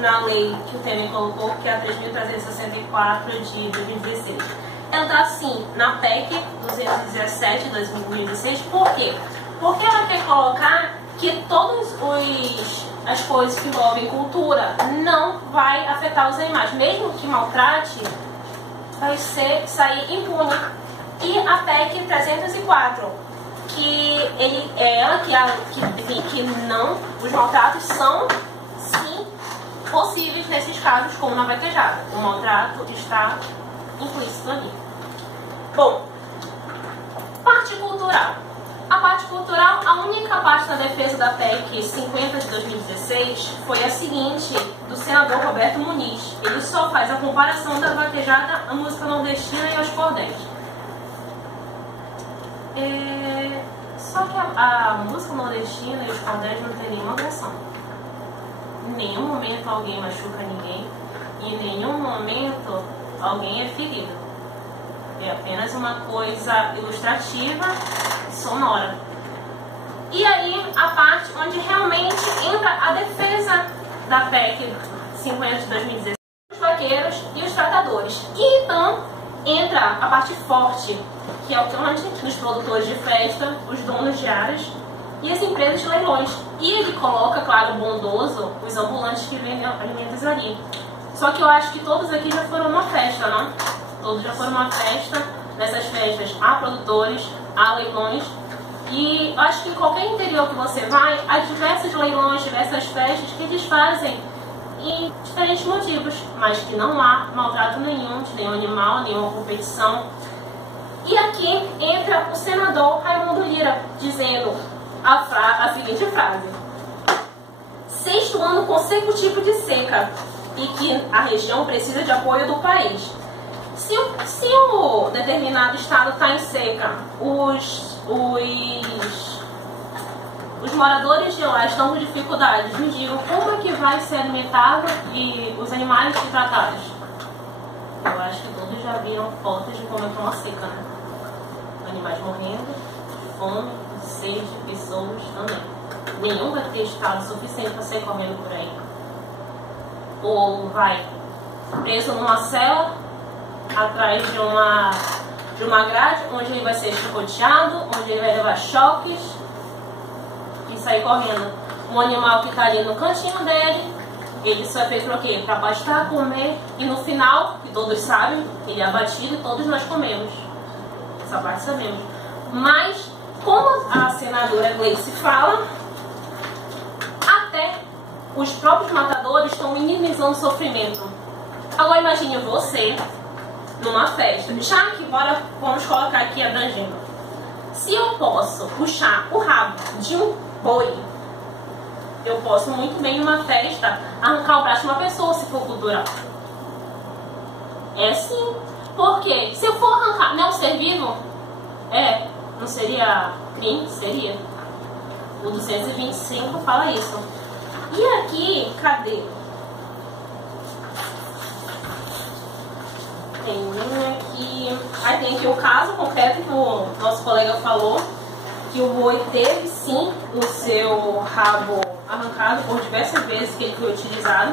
na lei que o Temer colocou, que é a 3.364 de 2016. Ela está assim na PEC 217 de 2016. Por quê? Porque ela quer colocar que todas as coisas que envolvem cultura não vai afetar os animais. Mesmo que maltrate, vai sair impune. E a PEC 304, que que não, os maltratos são sim possíveis nesses casos, como na vaquejada. O maltrato está implícito ali. Bom, parte cultural. A parte cultural, a única parte da defesa da PEC 50 de 2016 foi a seguinte, do senador Roberto Muniz. Ele só faz a comparação da vaquejada à música nordestina e aos cordéis. Só que a música nordestina e os cordéis não tem nenhuma agressão. Em nenhum momento alguém machuca ninguém e em nenhum momento alguém é ferido. É apenas uma coisa ilustrativa e sonora. E aí a parte onde realmente entra a defesa da PEC 50 de 2016, os vaqueiros e os tratadores. E então entra a parte forte, que é o que onde os produtores de festa, os donos de áreas e as empresas de leilões. E ele coloca, claro, bondoso, os ambulantes que vendem alimentos ali. Só que eu acho que todos aqui já foram uma festa, não? Todos já foram uma festa. Nessas festas há produtores, há leilões. E eu acho que em qualquer interior que você vai, há diversos leilões, diversas festas que eles fazem em diferentes motivos, mas que não há maltrato nenhum de nenhum animal, nenhuma competição. E aqui entra o senador Raimundo Lira, dizendo a seguinte frase: 6º ano consecutivo de seca e que a região precisa de apoio do país. Se o determinado estado está em seca, os moradores de lá estão com dificuldades, me digam como é que vai ser alimentado e os animais tratados. Eu acho que todos já viram fotos de como é que é uma seca, né? Animais morrendo, fome, sede, pessoas também. Nenhum vai ter estado suficiente para sair correndo por aí. Ou vai preso numa cela, atrás de uma grade, onde ele vai ser chicoteado, onde ele vai levar choques e sair correndo. Um animal que está ali no cantinho dele, ele só é feito para quê? Para bastar, comer, e no final, que todos sabem, ele é abatido e todos nós comemos. Essa parte sabemos. Mas, como a senadora Gleice fala, até os próprios matadores estão minimizando o sofrimento. Agora imagine você numa festa, já que vamos colocar aqui abrangendo. Se eu posso puxar o rabo de um boi, eu posso muito bem numa festa arrancar o braço de uma pessoa, se for cultural. É sim. Porque se eu for arrancar, não é um ser vivo? Não seria crime? Seria. O 225 fala isso. E aqui, cadê? Tem um aqui. Aí tem aqui o caso concreto que o nosso colega falou, que o boi teve sim o seu rabo arrancado por diversas vezes que ele foi utilizado.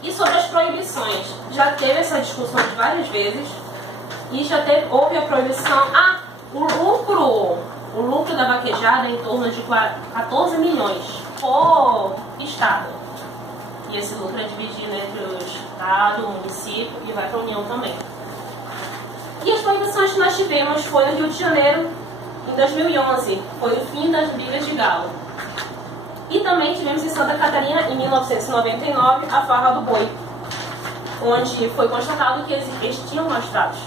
E sobre as proibições, já teve essa discussão de várias vezes e houve a proibição. O lucro da vaquejada é em torno de 14 milhões por estado. E esse lucro é dividido entre o estado, o município e vai para a União também. E as proibições que nós tivemos foi no Rio de Janeiro, em 2011, foi o fim das brigas de galo. E também tivemos em Santa Catarina, em 1999, a farra do boi, onde foi constatado que eles tinham maus tratos.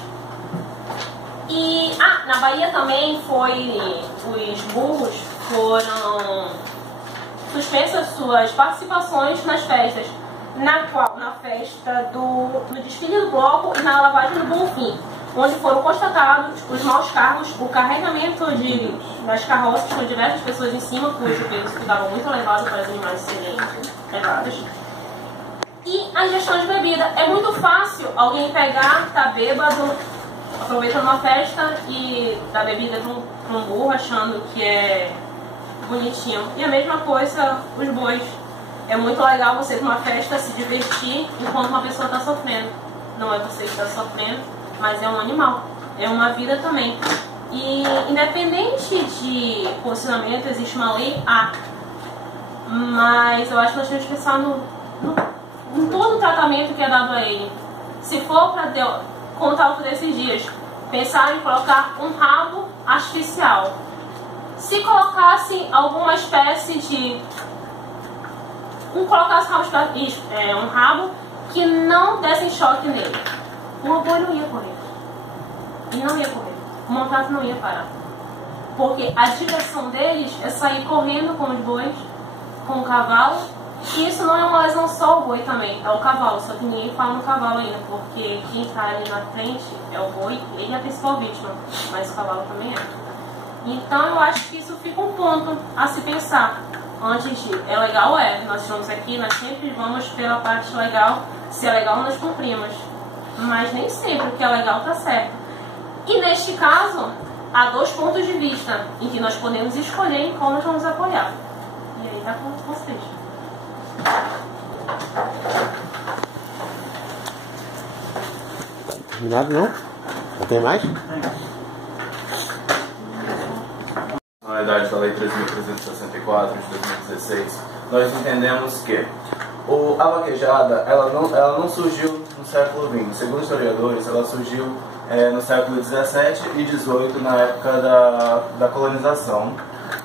E na Bahia também os burros foram suspensas suas participações nas festas, na festa no desfile do bloco e na lavagem do Bonfim, onde foram constatados os maus carros, o carregamento das carroças com diversas pessoas em cima, cujo peso ficava muito elevado para os animais serem levados. E a ingestão de bebida. É muito fácil alguém pegar, tá bêbado, aproveitando uma festa e dar bebida para um burro achando que é bonitinho. E a mesma coisa os bois. É muito legal você ir para uma festa, se divertir enquanto uma pessoa está sofrendo. Não é você que está sofrendo, mas é um animal. É uma vida também. E independente de posicionamento, existe uma lei A. Mas eu acho que nós temos que pensar em todo o tratamento que é dado a ele. Se for para contar o desses dias, pensar em colocar um rabo artificial. Se colocasse alguma espécie de... colocasse um rabo que não desse choque nele, o boi não ia correr. E não ia correr. O montado não ia parar. Porque a diversão deles é sair correndo com os bois, com o cavalo. E isso não é uma lesão só o boi também, é o cavalo. Só que ninguém fala no cavalo ainda, porque quem está ali na frente é o boi, ele é a principal vítima, mas o cavalo também é. Então eu acho que isso fica um ponto a se pensar. Antes de, é legal, nós estamos aqui, nós sempre vamos pela parte legal. Se é legal, nós cumprimos. Mas nem sempre o que é legal está certo. E neste caso, há dois pontos de vista em que nós podemos escolher em qual nós vamos apoiar. E aí está com vocês. Terminado, não? Já tem mais? Na verdade, da Lei 3.364 de 2016, nós entendemos que a vaquejada ela não surgiu no século XX. Segundo historiadores, ela surgiu no século XVII e XVIII, na época da colonização,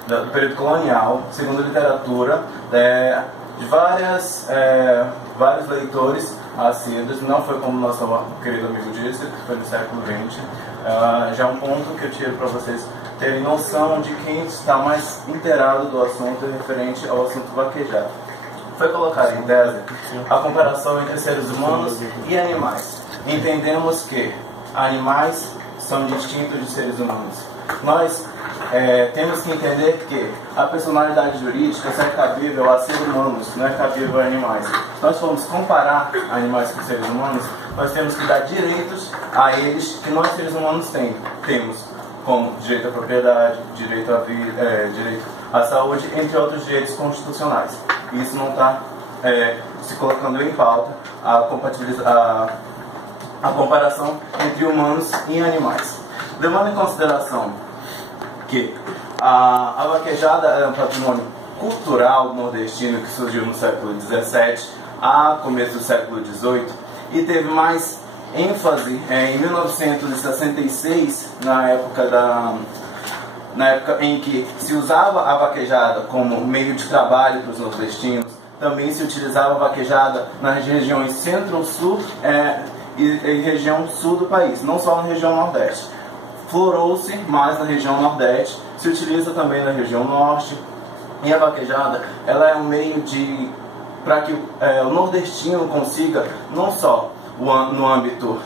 do período colonial, segundo a literatura de vários leitores assíduos. Não foi como nosso querido amigo disse, que foi no século XX. Já é um ponto que eu tiro para vocês terem noção de quem está mais inteirado do assunto referente ao assunto vaquejado. Foi colocado em tese a comparação entre seres humanos e animais. Entendemos que animais são distintos de seres humanos. Nós temos que entender que a personalidade jurídica só é cabível a seres humanos, não é cabível a animais. Se nós formos comparar animais com seres humanos, nós temos que dar direitos a eles que nós seres humanos temos, como direito à propriedade, direito à vida, direito à saúde, entre outros direitos constitucionais. Isso não está se colocando em pauta a comparação entre humanos e animais. Levando em consideração que a vaquejada é um patrimônio cultural nordestino que surgiu no século XVII, a começo do século XVIII, e teve mais ênfase em 1966, na época em que se usava a vaquejada como meio de trabalho para os nordestinos. Também se utilizava a vaquejada nas regiões centro-sul e região sul do país, não só na região nordeste. Florou-se mais na região nordeste, se utiliza também na região norte. E a vaquejada, ela é um meio para que o nordestino consiga, não só no âmbito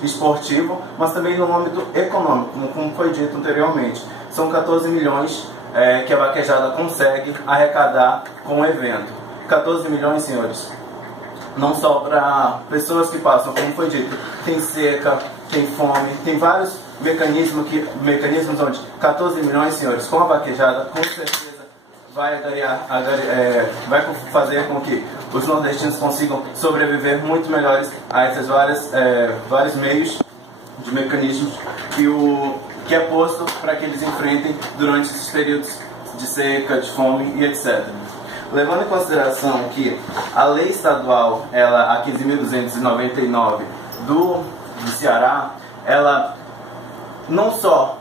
esportivo, mas também no âmbito econômico, como foi dito anteriormente. São 14 milhões que a vaquejada consegue arrecadar com o evento. 14 milhões, senhores. Não só para pessoas que passam, como foi dito, tem seca, tem fome, tem vários mecanismos onde 14 milhões, senhores, com a vaquejada, com certeza vai fazer com que os nordestinos consigam sobreviver muito melhores a esses vários meios de mecanismos que é posto para que eles enfrentem durante esses períodos de seca, de fome e etc. Levando em consideração que a lei estadual, a 15.299 do Ceará, ela não só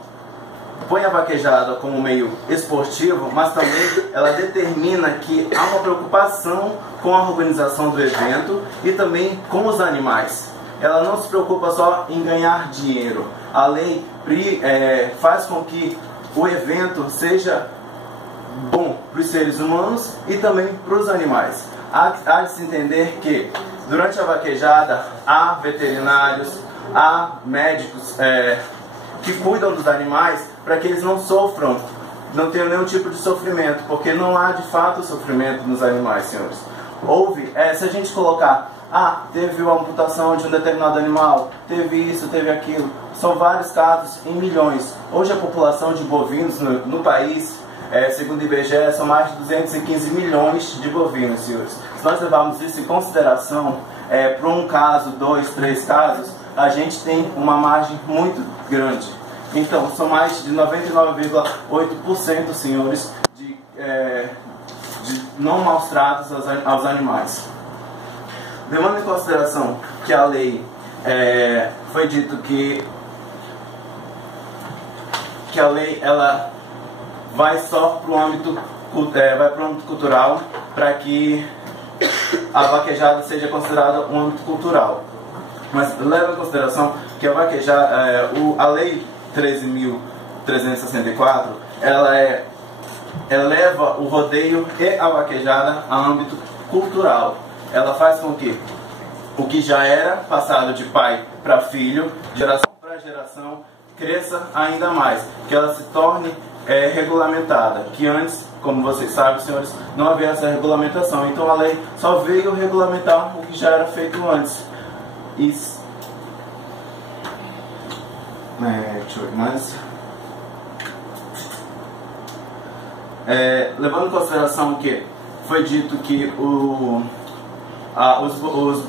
põe a vaquejada como meio esportivo, mas também ela determina que há uma preocupação com a organização do evento e também com os animais. Ela não se preocupa só em ganhar dinheiro. A lei faz com que o evento seja bom para os seres humanos e também para os animais. Há de se entender que durante a vaquejada há veterinários, há médicos que cuidam dos animais para que eles não sofram, não tenham nenhum tipo de sofrimento, porque não há de fato sofrimento nos animais, senhores. Se a gente colocar, teve uma amputação de um determinado animal, teve isso, teve aquilo, são vários casos em milhões. Hoje a população de bovinos no país segundo o IBGE, são mais de 215 milhões de bovinos, senhores. Se nós levarmos isso em consideração, para um caso, 2, 3 casos, a gente tem uma margem muito grande. Então, são mais de 99,8%, senhores, de não maus tratos aos animais. Levando em consideração que a lei foi dito que a lei ela vai só para o âmbito cultural, para que a vaquejada seja considerada um âmbito cultural. Mas leva em consideração que a vaquejada, a lei 13.364, ela eleva o rodeio e a vaquejada a âmbito cultural. Ela faz com que o que já era passado de pai para filho, geração para geração, cresça ainda mais, que ela se torne regulamentada, que antes, como vocês sabem, senhores, não havia essa regulamentação. Então a lei só veio regulamentar o que já era feito antes. Isso. Deixa eu ver mais. Levando em consideração que foi dito que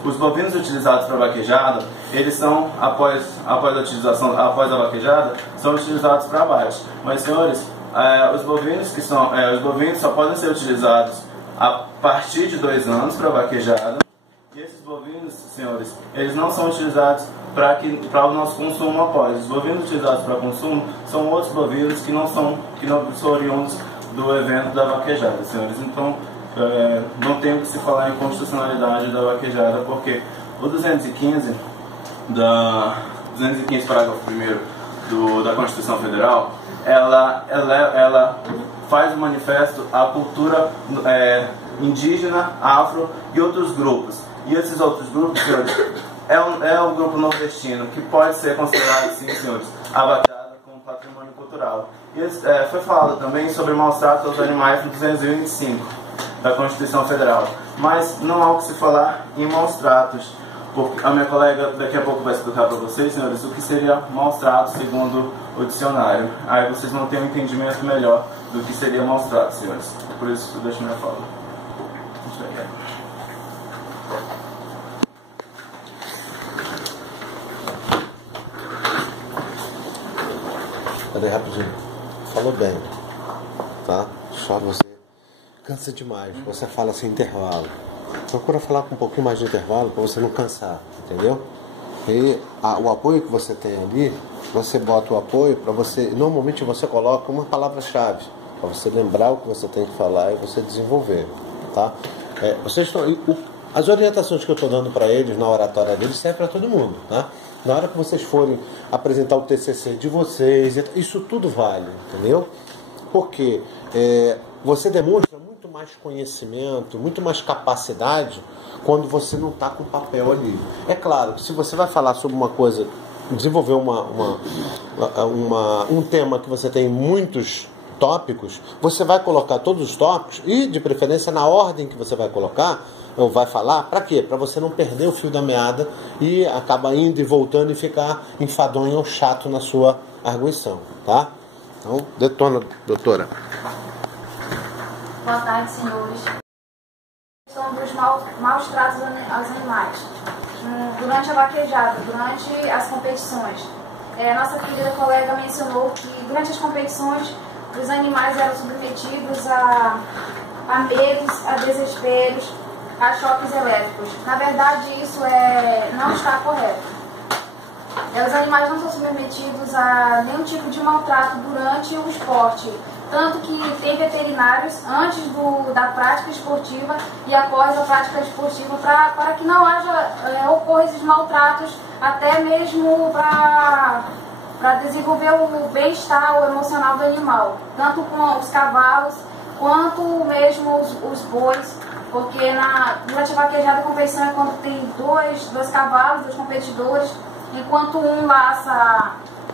os bovinos utilizados para vaquejada, eles são, após a vaquejada, são utilizados para abate. Mas, senhores, os bovinos só podem ser utilizados a partir de 2 anos para vaquejada. E esses bovinos, senhores, eles não são utilizados para o nosso consumo após. Os bovinos utilizados para consumo são outros bovinos que não são oriundos do evento da vaquejada, senhores. Então, não tem o que se falar em constitucionalidade da vaquejada, porque o 215 parágrafo 1º da Constituição Federal, ela faz o manifesto à cultura indígena, afro e outros grupos. E esses outros grupos, senhores, é o grupo nordestino, que pode ser considerado, sim, senhores, a vaquejada como patrimônio cultural. E foi falado também sobre maus tratos aos animais no 225 da Constituição Federal. Mas não há o que se falar em maus tratos, porque a minha colega daqui a pouco vai explicar para vocês, senhores, o que seria maus tratos segundo o dicionário. Aí vocês vão ter um entendimento melhor do que seria maus tratos, senhores. Por isso eu deixo minha fala. Peraí, rapidinho. Falou bem, tá? Só você cansa demais. Você fala sem intervalo. Procura falar com um pouquinho mais de intervalo para você não cansar, entendeu? E o apoio que você tem ali, você bota o apoio para você. Normalmente você coloca uma palavra-chave para você lembrar o que você tem que falar e você desenvolver, tá? As orientações que eu estou dando para eles na oratória deles servem para todo mundo, tá? Na hora que vocês forem apresentar o TCC de vocês, isso tudo vale, entendeu? Porque você demonstra muito mais conhecimento, muito mais capacidade quando você não está com o papel ali. É claro que se você vai falar sobre uma coisa, desenvolver um tema que você tem muitos tópicos, você vai colocar todos os tópicos e, de preferência, na ordem que você vai colocar, ou vai falar, para quê? Para você não perder o fio da meada e acabar indo e voltando e ficar enfadonho ou chato na sua arguição, tá? Então, detona, doutora. Boa tarde, senhores. Sobre os maus tratos aos animais. Durante a vaquejada, durante as competições, nossa querida colega mencionou que durante as competições os animais eram submetidos a medos, a desesperos, a choques elétricos. Na verdade, isso não está correto. Os animais não são submetidos a nenhum tipo de maltrato durante o esporte. Tanto que tem veterinários antes da prática esportiva e após a prática esportiva para que não ocorra esses maltratos, até mesmo para desenvolver o bem-estar emocional do animal. Tanto com os cavalos quanto mesmo os bois. Porque durante a vaquejada a competição é quando tem dois cavalos, 2 competidores, enquanto um laça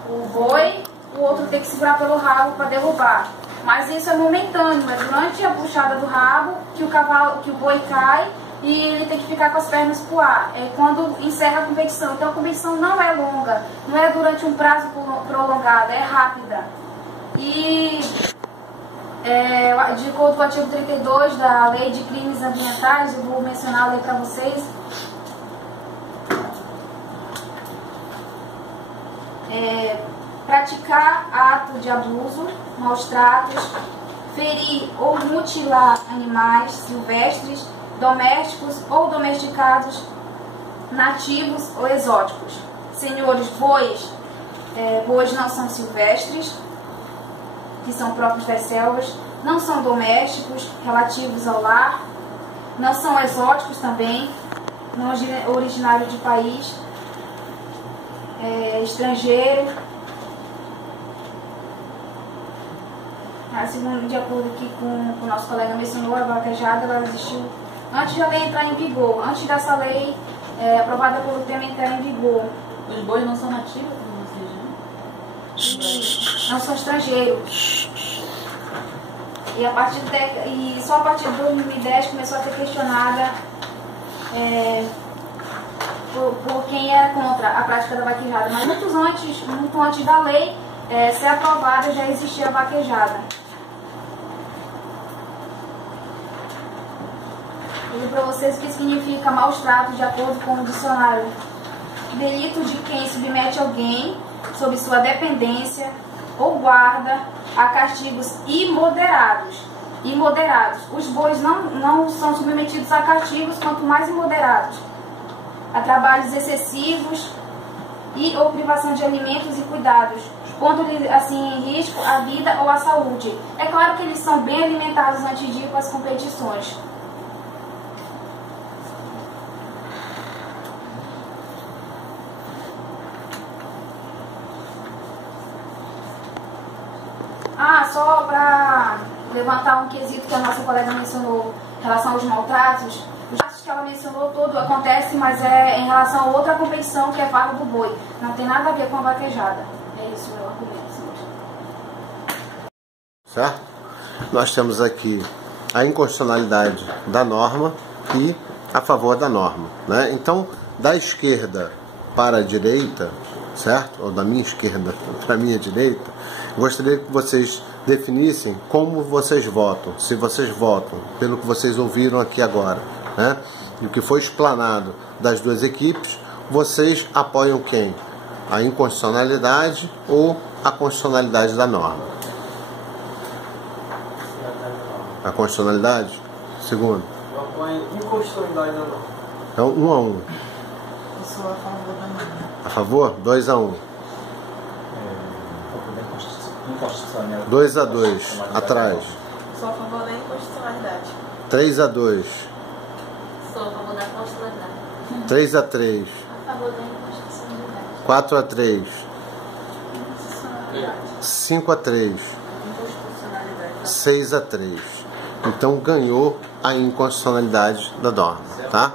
o boi, o outro tem que segurar pelo rabo para derrubar. Mas isso é momentâneo, é durante a puxada do rabo que o boi cai e ele tem que ficar com as pernas pro ar. É quando encerra a competição. Então a competição não é longa, não é durante um prazo prolongado, é rápida. E De acordo com o artigo 32 da Lei de Crimes Ambientais, eu vou mencionar a lei para vocês. Praticar ato de abuso, maus tratos, ferir ou mutilar animais silvestres, domésticos ou domesticados, nativos ou exóticos. Senhores, bois não são silvestres, que são próprios das selvas, não são domésticos, relativos ao lar, não são exóticos também, não originários de país estrangeiro. Segundo, de acordo aqui com o nosso colega mencionou, a vaquejada ela existiu antes da lei entrar em vigor, antes dessa lei aprovada pelo tema entrar em vigor. Os bois não são nativos, não são estrangeiros. E só a partir de 2010 começou a ser questionada por quem era contra a prática da vaquejada. Mas muito antes da lei ser aprovada já existia a vaquejada. Eu digo para vocês o que significa maus tratos de acordo com o dicionário. Delito de quem submete alguém sob sua dependência ou guarda a castigos imoderados. Os bois não são submetidos a castigos, quanto mais imoderados. A trabalhos excessivos ou privação de alimentos e cuidados, pondo-lhe assim em risco a vida ou a saúde. É claro que eles são bem alimentados antes de ir para as competições. Só para levantar um quesito que a nossa colega mencionou em relação aos maltratos. Os atos que ela mencionou todo acontece, mas é em relação a outra competição que é Farra do Boi. Não tem nada a ver com a vaquejada. É isso o meu argumento, senhor. Certo? Nós temos aqui a inconstitucionalidade da norma e a favor da norma, né? Então, da esquerda para a direita, certo? Ou da minha esquerda para a minha direita, gostaria que vocês definissem como vocês votam. Se vocês votam pelo que vocês ouviram aqui agora, né? E o que foi explanado das duas equipes, vocês apoiam quem? A inconstitucionalidade ou a constitucionalidade da norma? A constitucionalidade? Segundo. Eu apoio a inconstitucionalidade da norma. Então, 1 a 1. Eu sou a favor da norma. A favor? 2 a 1. 2 a 2. Atrás. Sou a favor da inconstitucionalidade. 3 a 2. Sou a favor da constitucionalidade. 3 a 3. A favor da inconstitucionalidade. 4 a 3. 5 a 3. 6 a 3. Então ganhou a inconstitucionalidade da norma, tá?